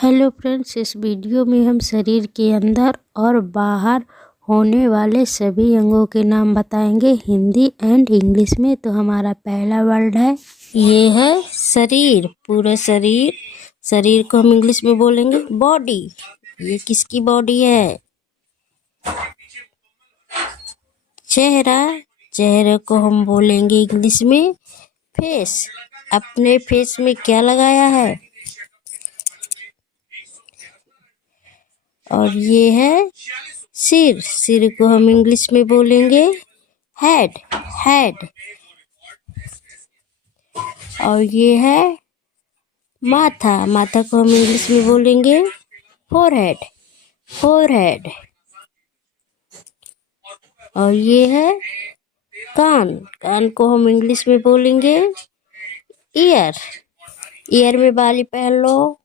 Hello friends, इस video में हम शरीर के अंदर और बाहर होने वाले सभी अंगों के नाम बताएंगे हिंदी एंड इंग्लिश में। तो हमारा पहला वर्ड है, ये है शरीर। पूरा शरीर, शरीर को हम इंग्लिश में बोलेंगे बॉडी। ये किसकी बॉडी है? चेहरा, चेहरे को हम बोलेंगे इंग्लिश में फेस। अपने फेस में क्या लगाया है? और ये है सिर, सिर को हम इंग्लिश में बोलेंगे हेड, हेड। और ये है माथा, माथा को हम इंग्लिश में बोलेंगे फोरहेड, फोरहेड। और ये है कान, कान को हम इंग्लिश में बोलेंगे ईयर, ईयर में बाली पहन लो।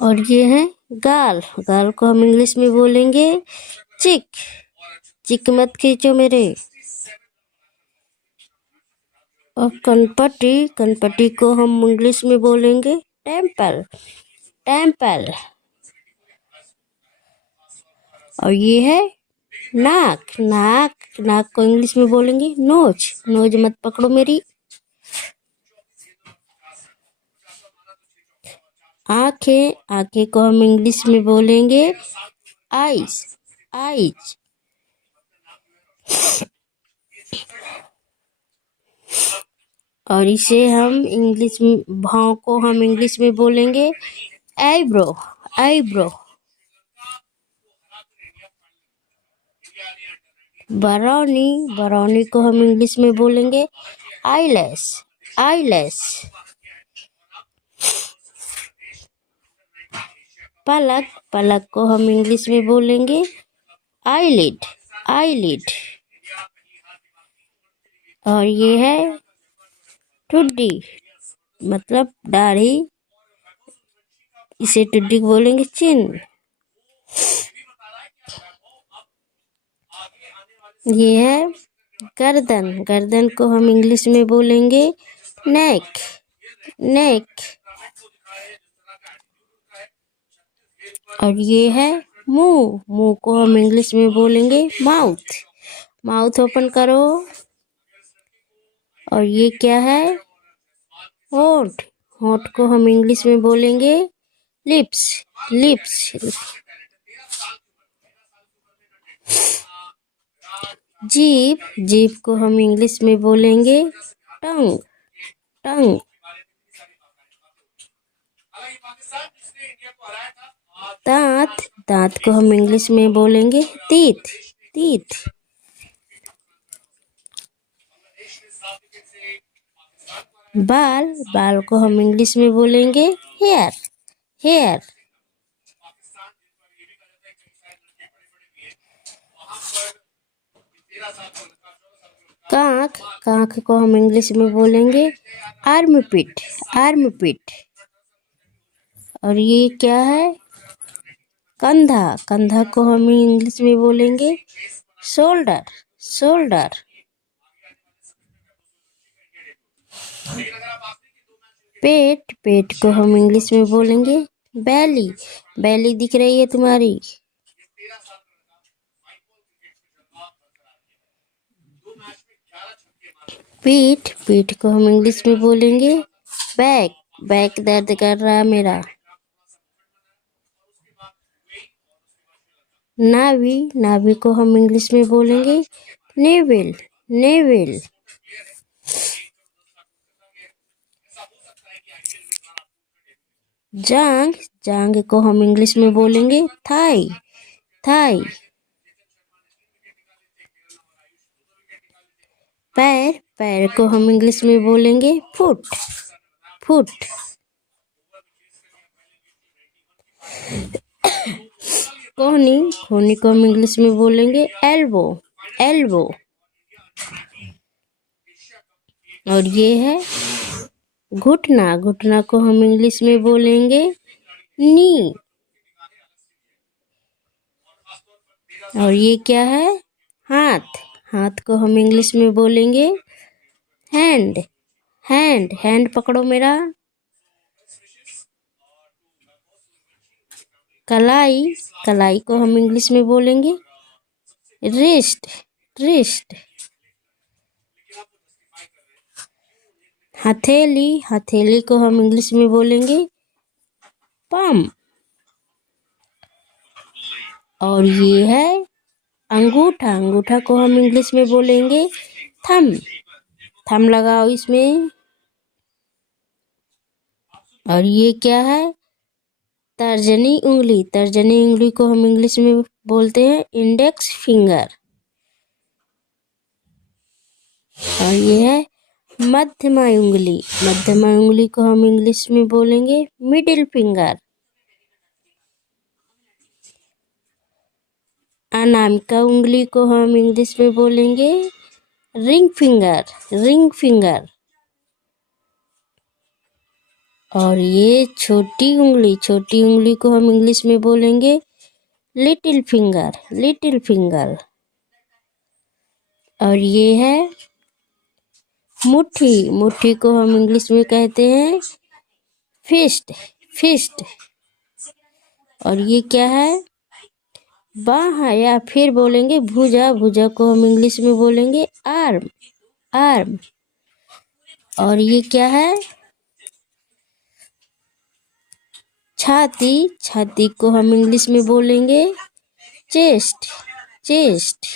और ये है गाल, गाल को हम इंग्लिश में बोलेंगे चिक, चिक मत खींचो मेरे। और कनपटी, कनपटी को हम इंग्लिश में बोलेंगे टेम्पल, टेम्पल। और ये है नाक, नाक, नाक को इंग्लिश में बोलेंगे नोज, नोज मत पकड़ो मेरी। आंखें, आंखें को हम इंग्लिश में बोलेंगे आईज, आईज। और इसे हम इंग्लिश में, भाव को हम इंग्लिश में बोलेंगे आईब्रो, आईब्रो। बरौनी, बरौनी को हम इंग्लिश में बोलेंगे आईलैश, आईलैश। पलक, पलक को हम इंग्लिश में बोलेंगे आईलिड, आईलिड। और ये है ठुड्डी, मतलब दाढ़ी, इसे ठुड्डी बोलेंगे चिन। ये है गर्दन, गर्दन को हम इंग्लिश में बोलेंगे नेक, नेक। और ये है मुंह, मुंह को हम इंग्लिश में बोलेंगे माउथ, माउथ ओपन करो। और ये क्या है? होंठ, होंठ को हम इंग्लिश में बोलेंगे लिप्स, लिप्स। जीभ, जीभ को हम इंग्लिश में बोलेंगे टंग, टंग। दांत, दांत को हम इंग्लिश में बोलेंगे टीथ, टीथ। बाल, बाल को हम इंग्लिश में बोलेंगे हेयर, हेयर। कांख, कांख को हम इंग्लिश में बोलेंगे आर्मपिट, आर्मपिट। और ये क्या है? कंधा, कंधा को हम इंग्लिश में बोलेंगे शोल्डर, शोल्डर। पेट, पेट को हम इंग्लिश में बोलेंगे बैली, बैली दिख रही है तुम्हारी। पीठ, पीठ को हम इंग्लिश में बोलेंगे बैक, बैक दर्द कर रहा है मेरा। नाभि, नाभि को हम इंग्लिश में बोलेंगे नेवल, नेवल। जांग, जांग को हम इंग्लिश में बोलेंगे थाई, थाई। पैर, पैर को हम इंग्लिश में बोलेंगे फुट, फुट। कोहनी, कोहनी को हम इंग्लिश में बोलेंगे एल्बो, एल्बो। और ये है घुटना, घुटना को हम इंग्लिश में बोलेंगे नी। और ये क्या है? हाथ, हाथ को हम इंग्लिश में बोलेंगे हैंड, हैंड, हैंड पकड़ो मेरा। कलाई, कलाई को हम इंग्लिश में बोलेंगे रिस्ट, रिस्ट। हथेली, हथेली को हम इंग्लिश में बोलेंगे palm। और ये है अंगूठा, अंगूठा को हम इंग्लिश में बोलेंगे थम, थम लगाओ इसमें। और ये क्या है? तर्जनी उंगली, तर्जनी उंगली को हम इंग्लिश में बोलते हैं इंडेक्स फिंगर। और ये है मध्यमा उंगली, मध्यमा उंगली को हम इंग्लिश में बोलेंगे मिडिल फिंगर। अनामिका उंगली को हम इंग्लिश में बोलेंगे रिंग फिंगर, रिंग फिंगर। और ये छोटी उंगली, छोटी उंगली को हम इंग्लिश में बोलेंगे लिटिल फिंगर, लिटिल फिंगर। और ये है मुट्ठी, मुट्ठी को हम इंग्लिश में कहते हैं फिस्ट, फिस्ट। और ये क्या है? बाह, या फिर बोलेंगे भुजा, भुजा को हम इंग्लिश में बोलेंगे आर्म, आर्म। और ये क्या है? छाती, छाती को हम इंग्लिश में बोलेंगे चेस्ट, चेस्ट।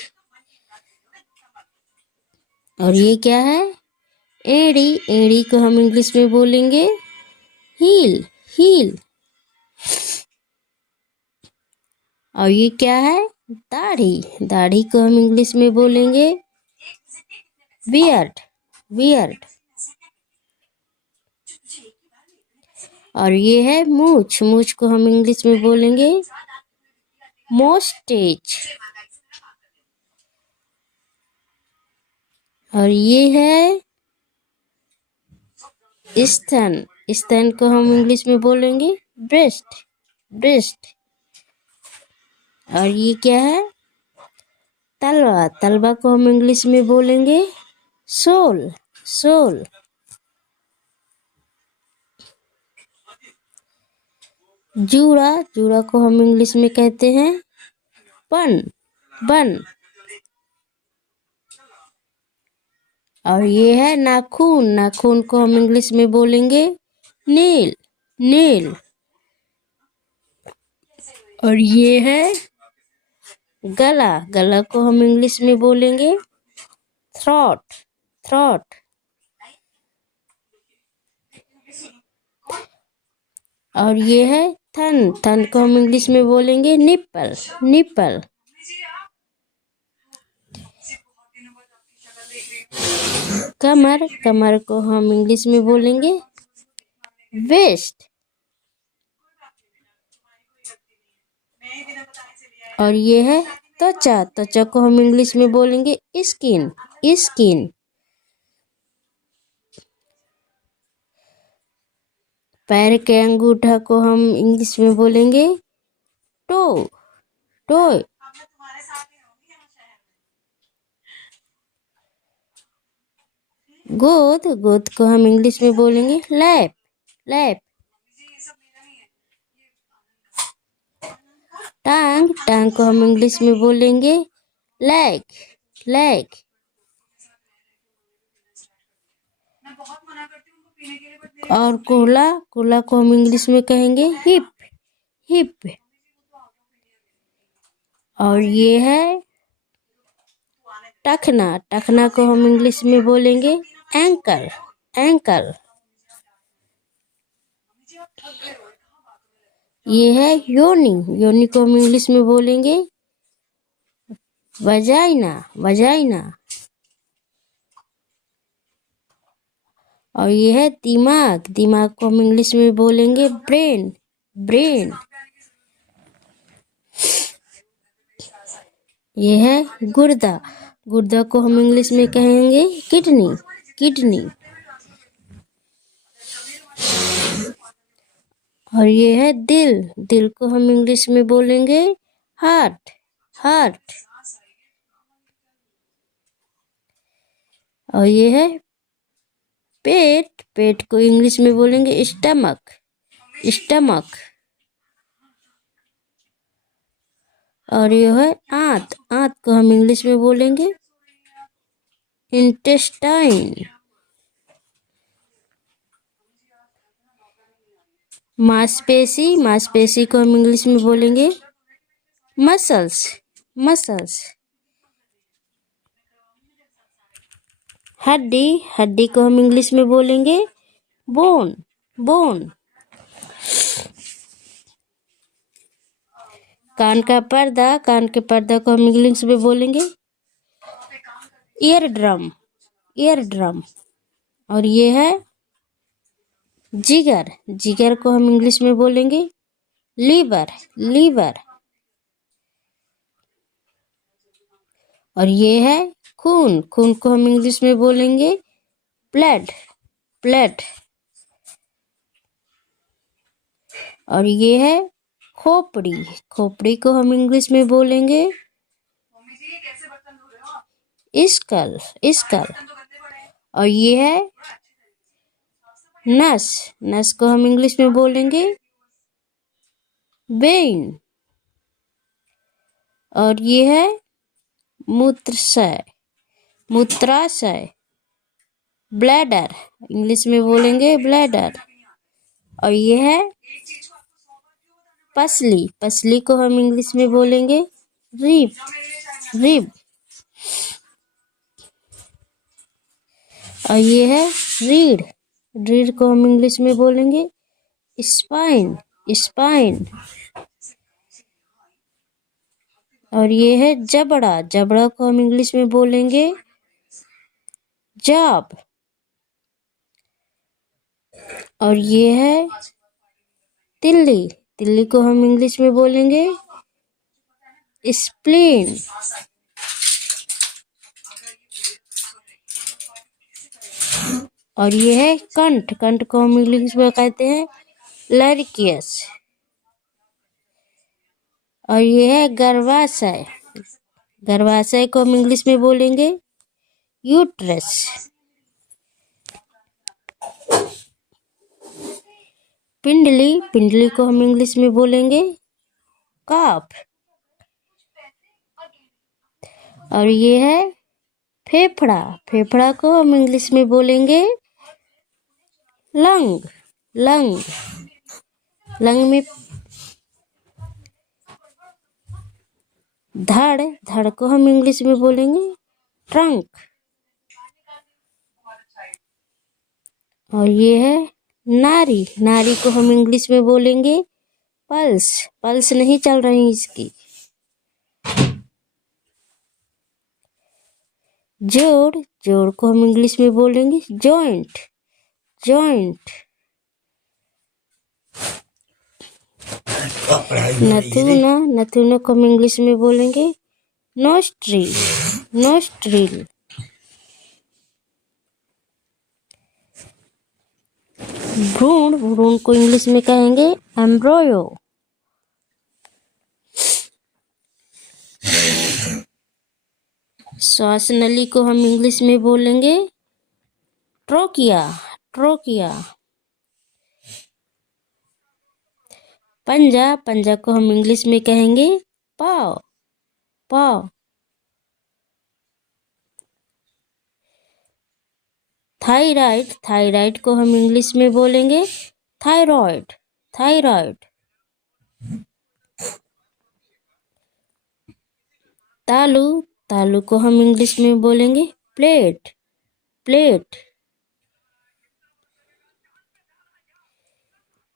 और ये क्या है? एड़ी, एड़ी को हम इंग्लिश में बोलेंगे हील, हील। और ये क्या है? दाढ़ी, दाढ़ी को हम इंग्लिश में बोलेंगे बियर्ड, बियर्ड। और ये है मूछ, मूछ को हम इंग्लिश में बोलेंगे मोस्टेच। और ये है स्तन, स्तन को हम इंग्लिश में बोलेंगे ब्रेस्ट, ब्रेस्ट। और ये क्या है? तलवा, तलवा को हम इंग्लिश में बोलेंगे सोल, सोल। जूड़ा, जूड़ा को हम इंग्लिश में कहते हैं बन, बन। और ये है नाखून, नाखून को हम इंग्लिश में बोलेंगे नील, नील। और ये है गला, गला को हम इंग्लिश में बोलेंगे थ्रोट, थ्रोट। और ये है थन, थन को हम इंग्लिश में बोलेंगे निप्पल, निप्पल। कमर, कमर को हम इंग्लिश में बोलेंगे वेस्ट। और ये है त्वचा, त्वचा को हम इंग्लिश में बोलेंगे स्किन, स्किन। पैर के अंगूठा को हम इंग्लिश में बोलेंगे टो, टो। गोद, गोद को हम इंग्लिश में बोलेंगे लैप, लैप। टांग, टांग को हम इंग्लिश में बोलेंगे लेग, लेग। और कोला, कोला को हम इंग्लिश में कहेंगे हिप, हिप। और ये है टखना, टखना को हम इंग्लिश में बोलेंगे एंकल, एंकल। ये है योनि, योनि को हम इंग्लिश में बोलेंगे वजाइना, वजाइना। और ये है दिमाग, दिमाग को हम इंग्लिश में बोलेंगे ब्रेन, ब्रेन। ये है गुर्दा, गुर्दा को हम इंग्लिश में कहेंगे किडनी, किडनी। और ये है दिल, दिल को हम इंग्लिश में बोलेंगे हार्ट, हार्ट। और ये है पेट, पेट को इंग्लिश में बोलेंगे स्टमक, स्टमक। और ये है आंत। आंत को हम इंग्लिश में बोलेंगे इंटेस्टाइन। मांसपेशी, मांसपेशी को हम इंग्लिश में बोलेंगे मसल्स। मसल्स। हड्डी, हड्डी को हम इंग्लिश में बोलेंगे बोन। बोन। कान का पर्दा, कान के पर्दा को हम इंग्लिश में बोलेंगे ईयर ड्रम। Ear drum. और ये है जिगर। जिगर को हम इंग्लिश में बोलेंगे लीवर। लीवर। और ये है खून। खून को हम इंग्लिश में बोलेंगे ब्लड। ब्लड। और ये है खोपड़ी। खोपड़ी को हम इंग्लिश में बोलेंगे स्कल। स्कल। और ये है नस। नस को हम इंग्लिश में बोलेंगे वेन। और ये है मूत्राशय। मूत्राशय। ब्लैडर, इंग्लिश में बोलेंगे ब्लैडर। और ये है पसली। पसली को हम इंग्लिश में बोलेंगे रिब। रिब। और ये है रीढ़। रीढ़ को हम इंग्लिश में बोलेंगे स्पाइन। स्पाइन। और ये है जबड़ा। जबड़ा को हम इंग्लिश में बोलेंगे जॉब। और ये है तिल्ली। तिल्ली को हम इंग्लिश में बोलेंगे स्प्लीन। और ये है कंठ। कंठ को हम इंग्लिश में कहते हैं लरिकियस। और ये है गर्भाशय। गर्भाशय को हम इंग्लिश में बोलेंगे यूट्रस। पिंडली। पिंडली को हम इंग्लिश में बोलेंगे काफ। और ये है फेफड़ा। फेफड़ा को हम इंग्लिश में बोलेंगे लंग। लंग। लंग में धड़। धड़ को हम इंग्लिश में बोलेंगे ट्रंक। और ये है नारी। नारी को हम इंग्लिश में बोलेंगे पल्स। पल्स नहीं चल रही इसकी। जोड़। जोड़ को हम इंग्लिश में बोलेंगे जॉइंट। जॉइंट। नथुना। नथुना को हम इंग्लिश में बोलेंगे नोस्ट्रिल। नोस्ट्रिल। भ्रूण। भ्रूण को इंग्लिश में कहेंगे एम्ब्रोयो। श्वास नली को हम इंग्लिश में बोलेंगे ट्रोकिया। ट्रोकिया। पंजा। पंजा को हम इंग्लिश में कहेंगे पाव। पाव। थायराइड। थायराइड को हम इंग्लिश में बोलेंगे थायराइड। थायराइड। तालू। तालू को हम इंग्लिश में बोलेंगे प्लेट। प्लेट।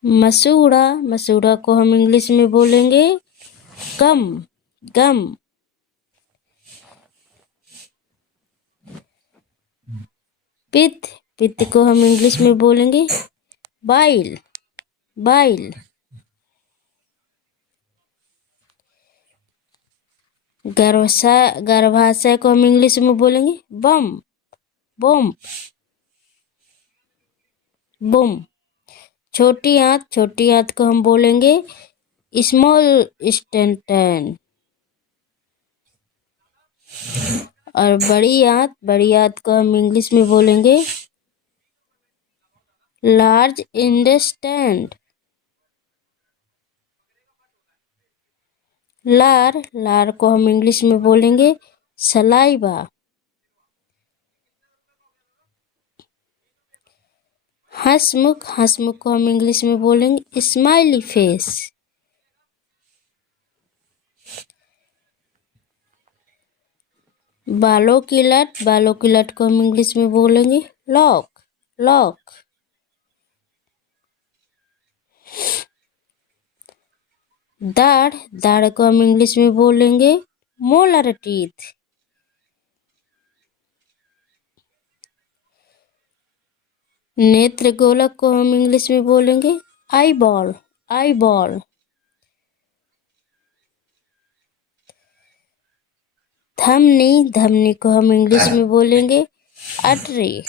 मसूड़ा। मसूड़ा को हम इंग्लिश में बोलेंगे गम। गम। पित्त। पित्त को हम इंग्लिश में बोलेंगे बाइल। बाइल। गर्भाशय। गर्भाशय को हम इंग्लिश में बोलेंगे बम। बम। बुम। छोटी आंत। छोटी आंत को हम बोलेंगे स्मॉल स्टेंटन। और बड़ी आंत। बड़ी आंत को हम इंग्लिश में बोलेंगे लार्ज इंटेस्टाइन। लार, लार को हम इंग्लिश में बोलेंगे सलाइवा। हंसमुख, हंसमुख को हम इंग्लिश में बोलेंगे स्माइली फेस। बालों की लट, बालों की लट को हम इंग्लिश में बोलेंगे लॉक, लॉक। दाढ़, दाढ़ को हम इंग्लिश में बोलेंगे मोलर टीथ। नेत्र गोलक को हम इंग्लिश में बोलेंगे आई बॉल, आई बॉल। धमनी, धमनी को हम इंग्लिश में बोलेंगे अटरी।